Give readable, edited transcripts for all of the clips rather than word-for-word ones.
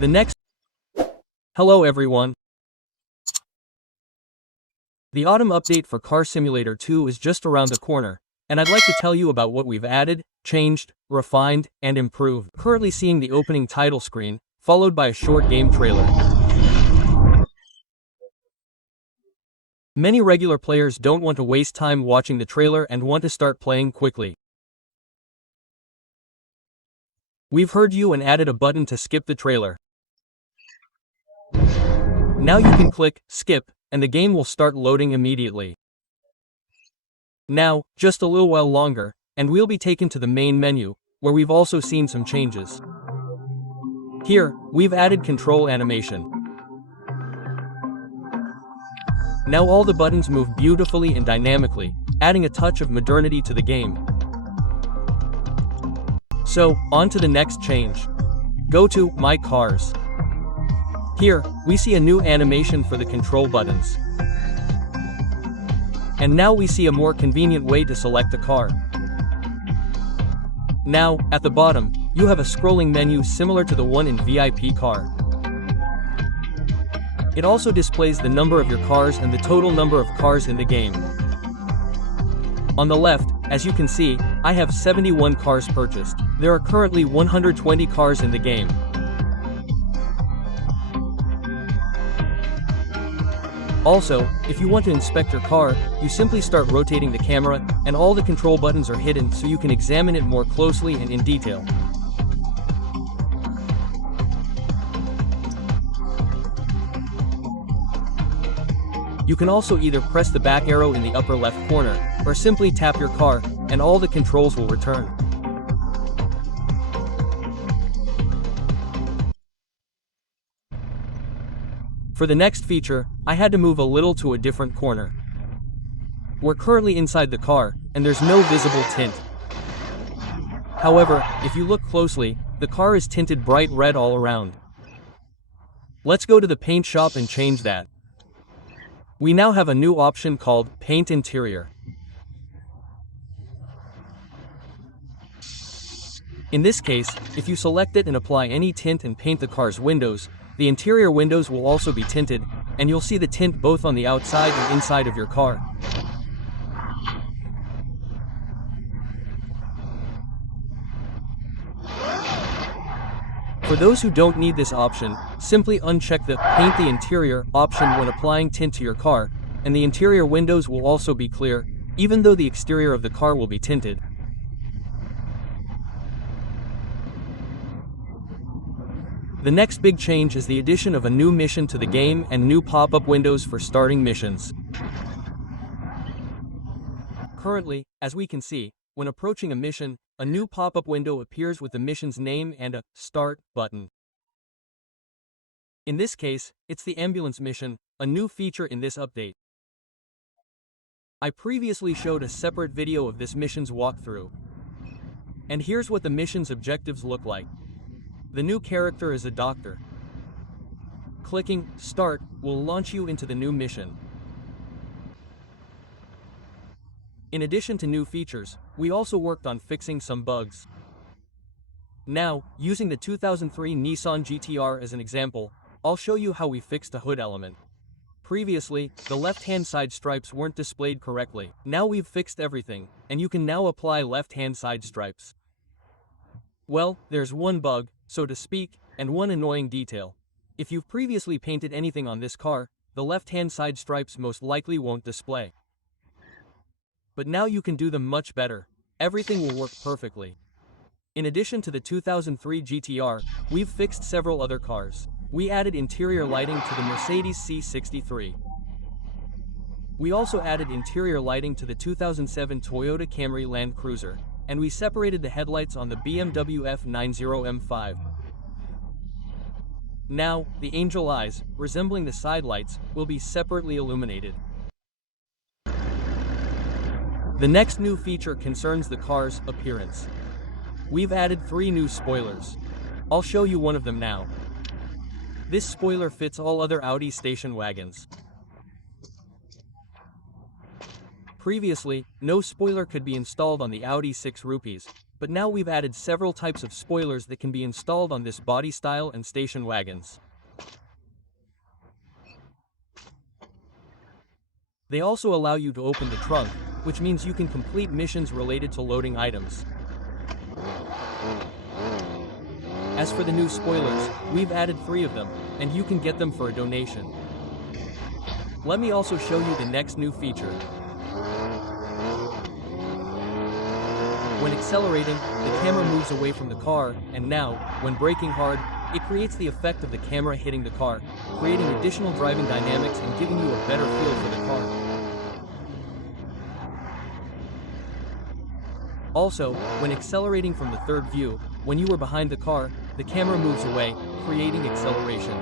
The next. Hello everyone. The autumn update for Car Simulator 2 is just around the corner, and I'd like to tell you about what we've added, changed, refined, and improved. Currently seeing the opening title screen, followed by a short game trailer. Many regular players don't want to waste time watching the trailer and want to start playing quickly. We've heard you and added a button to skip the trailer. Now you can click skip, and the game will start loading immediately. Now, just a little while longer, and we'll be taken to the main menu, where we've also seen some changes. Here, we've added control animation. Now all the buttons move beautifully and dynamically, adding a touch of modernity to the game. So, on to the next change. Go to My Cars. Here, we see a new animation for the control buttons. And now we see a more convenient way to select a car. Now, at the bottom, you have a scrolling menu similar to the one in VIP Car. It also displays the number of your cars and the total number of cars in the game. On the left, as you can see, I have 71 cars purchased. There are currently 120 cars in the game. Also, if you want to inspect your car, you simply start rotating the camera, and all the control buttons are hidden so you can examine it more closely and in detail. You can also either press the back arrow in the upper left corner, or simply tap your car, and all the controls will return. For the next feature, I had to move a little to a different corner. We're currently inside the car, and there's no visible tint. However, if you look closely, the car is tinted bright red all around. Let's go to the paint shop and change that. We now have a new option called Paint Interior. In this case, if you select it and apply any tint and paint the car's windows, the interior windows will also be tinted, and you'll see the tint both on the outside and inside of your car. For those who don't need this option, simply uncheck the Paint the Interior option when applying tint to your car, and the interior windows will also be clear, even though the exterior of the car will be tinted. The next big change is the addition of a new mission to the game and new pop-up windows for starting missions. Currently, as we can see, when approaching a mission, a new pop-up window appears with the mission's name and a Start button. In this case, it's the ambulance mission, a new feature in this update. I previously showed a separate video of this mission's walkthrough. And here's what the mission's objectives look like. The new character is a doctor. Clicking Start will launch you into the new mission. In addition to new features, we also worked on fixing some bugs. Now, using the 2003 Nissan GT-R as an example, I'll show you how we fixed a hood element. Previously, the left-hand side stripes weren't displayed correctly. Now we've fixed everything, and you can now apply left-hand side stripes. Well, there's one bug, so to speak, and one annoying detail. If you've previously painted anything on this car, the left-hand side stripes most likely won't display. But now you can do them much better. Everything will work perfectly. In addition to the 2003 GT-R, we've fixed several other cars. We added interior lighting to the Mercedes C63. We also added interior lighting to the 2007 Toyota Camry Land Cruiser, and we separated the headlights on the BMW F90 M5. Now, the angel eyes, resembling the side lights, will be separately illuminated. The next new feature concerns the car's appearance. We've added 3 new spoilers. I'll show you one of them now. This spoiler fits all other Audi station wagons. Previously, no spoiler could be installed on the Audi 6 rupees, but now we've added several types of spoilers that can be installed on this body style and station wagons. They also allow you to open the trunk, which means you can complete missions related to loading items. As for the new spoilers, we've added 3 of them, and you can get them for a donation. Let me also show you the next new feature. When accelerating, the camera moves away from the car, and now, when braking hard, it creates the effect of the camera hitting the car, creating additional driving dynamics and giving you a better feel for the car. Also, when accelerating from the third view, when you were behind the car, the camera moves away, creating acceleration.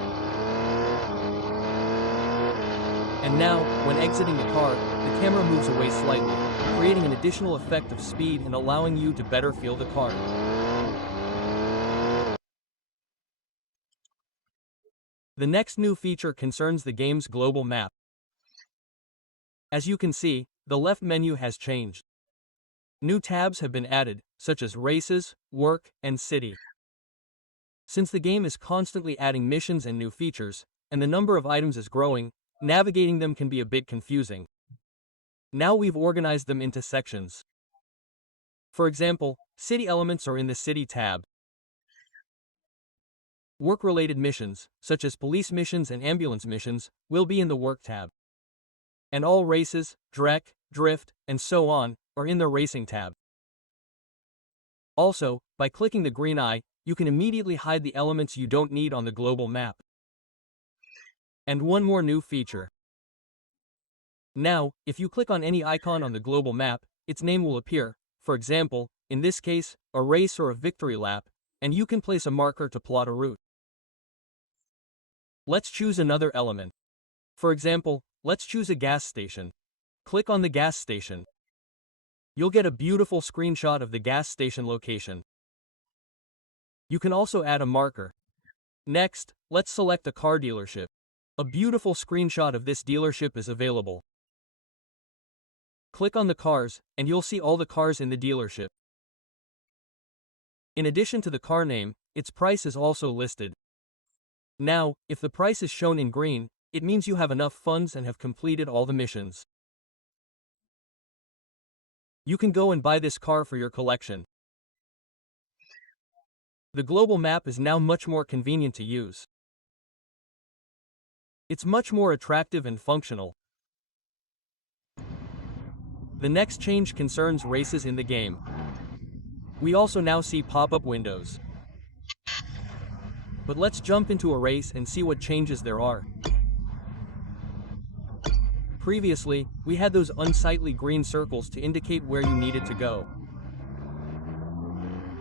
And now, when exiting the car, the camera moves away slightly, creating an additional effect of speed and allowing you to better feel the car. The next new feature concerns the game's global map. As you can see, the left menu has changed. New tabs have been added, such as Races, Work, and City. Since the game is constantly adding missions and new features, and the number of items is growing, navigating them can be a bit confusing. Now we've organized them into sections. For example, city elements are in the City tab. Work-related missions, such as police missions and ambulance missions, will be in the Work tab. And all races, Drek, Drift, and so on, are in the Racing tab. Also, by clicking the green eye, you can immediately hide the elements you don't need on the global map. And one more new feature. Now, if you click on any icon on the global map, its name will appear, for example, in this case, a race or a victory lap, and you can place a marker to plot a route. Let's choose another element. For example, let's choose a gas station. Click on the gas station. You'll get a beautiful screenshot of the gas station location. You can also add a marker. Next, let's select a car dealership. A beautiful screenshot of this dealership is available. Click on the cars, and you'll see all the cars in the dealership. In addition to the car name, its price is also listed. Now, if the price is shown in green, it means you have enough funds and have completed all the missions. You can go and buy this car for your collection. The global map is now much more convenient to use. It's much more attractive and functional. The next change concerns races in the game. We also now see pop-up windows. But let's jump into a race and see what changes there are. Previously, we had those unsightly green circles to indicate where you needed to go.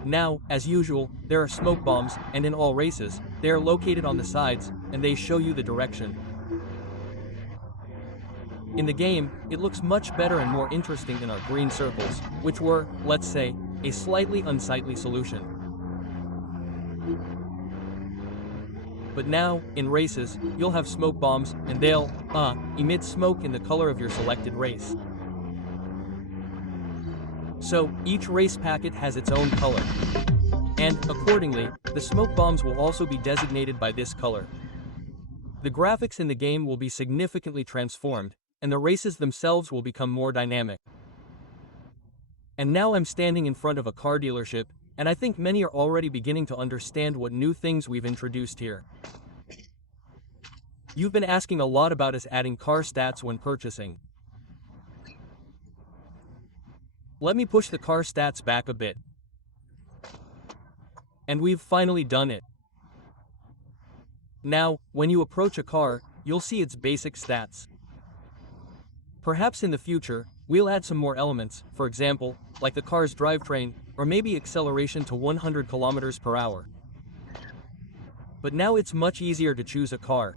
Now, as usual, there are smoke bombs, and in all races, they are located on the sides, and they show you the direction. In the game, it looks much better and more interesting than our green circles, which were, let's say, a slightly unsightly solution. But now, in races, you'll have smoke bombs, and they'll, emit smoke in the color of your selected race. So, each race packet has its own color. And, accordingly, the smoke bombs will also be designated by this color. The graphics in the game will be significantly transformed, and the races themselves will become more dynamic. And now I'm standing in front of a car dealership, and I think many are already beginning to understand what new things we've introduced here. You've been asking a lot about us adding car stats when purchasing. Let me push the car stats back a bit. And we've finally done it. Now, when you approach a car, you'll see its basic stats. Perhaps in the future, we'll add some more elements, for example, like the car's drivetrain, or maybe acceleration to 100 kilometers per hour. But now it's much easier to choose a car.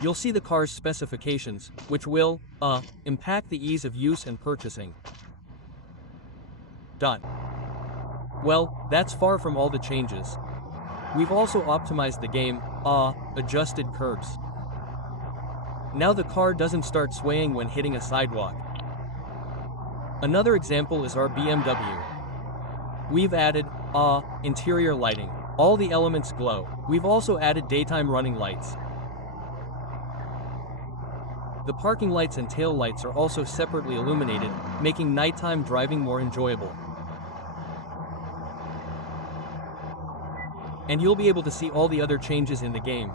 You'll see the car's specifications, which will, impact the ease of use and purchasing. Well, that's far from all the changes. We've also optimized the game, adjusted curbs. Now the car doesn't start swaying when hitting a sidewalk. Another example is our BMW. We've added interior lighting. All the elements glow. We've also added daytime running lights. The parking lights and tail lights are also separately illuminated, making nighttime driving more enjoyable. And you'll be able to see all the other changes in the game.